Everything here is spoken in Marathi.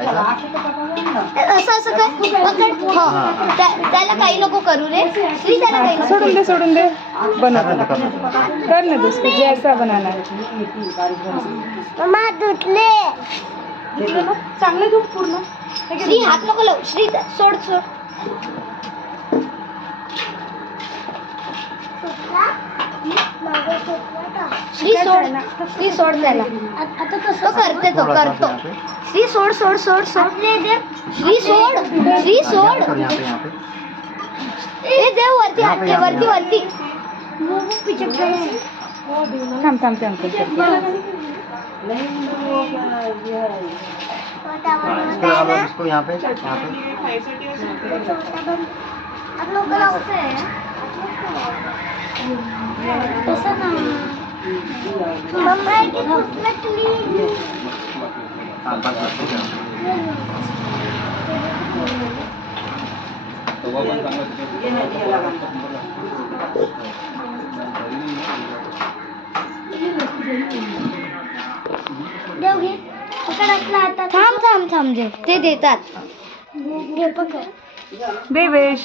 असं असं कर पकड. हो त्याला काही नको करू रे श्री, त्याला काही नको. सोडून दे बनव कर ना दुसरं जैसा बनाना है. मम्मा धुतले चांगलं धूप पूर्ण. श्री हात नको लावू श्री, सोड सोड. श्री सोड, श्री सोड त्याला. तो करते, तो करतो. श्री सोड सोड सोड सोड. श्री सोड, श्री सोड. ए देव वरती हात ठेव, वरती वरती. थांब इसको यहाँ पे मम्मा की मछली. देव घे पकड आपला हातात. थांब थांब थांब, देव ते देतात. घे पकड. देवेश